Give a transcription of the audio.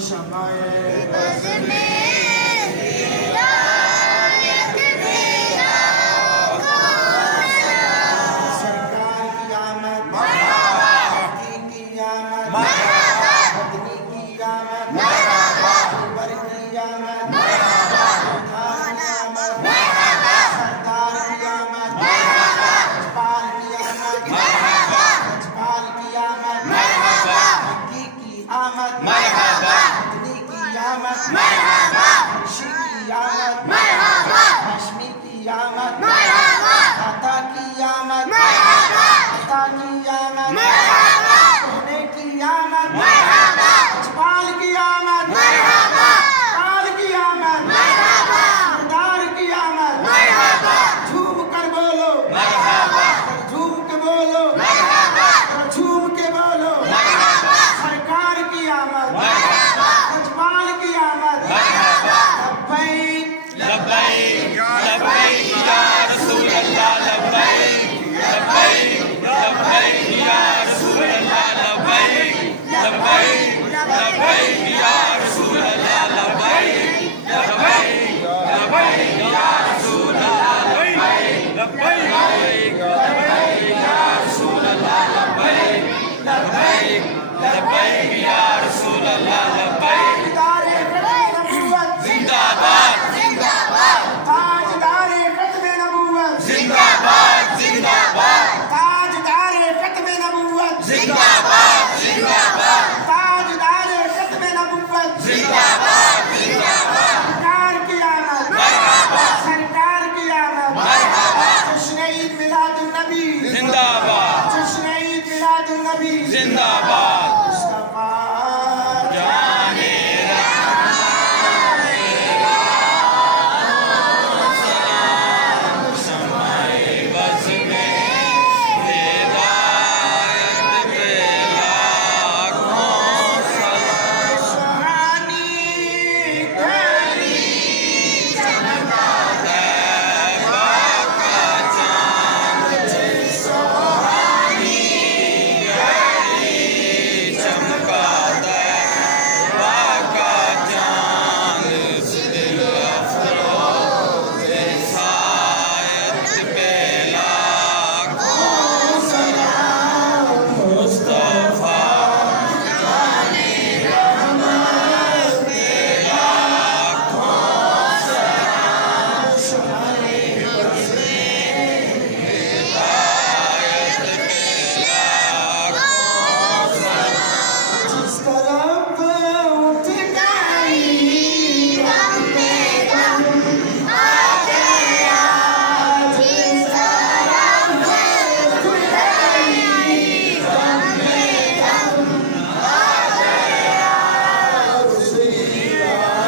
शमाए buzz में हिदायत भेजा कौन सा। सरकार की आमद मरहबा, की आमद मरहबा, मदनी की आमद मरहबा, अकबर की आमद मरहबा, खान की आमद मरहबा, सरकार की आमद मरहबा, लजपाल की आमद मरहबा, लजपाल की आमद मरहबा, मक्की की आमद मरहबा, मदनी की आमद मरहबा, मुर्शिद की आमद मरहबा।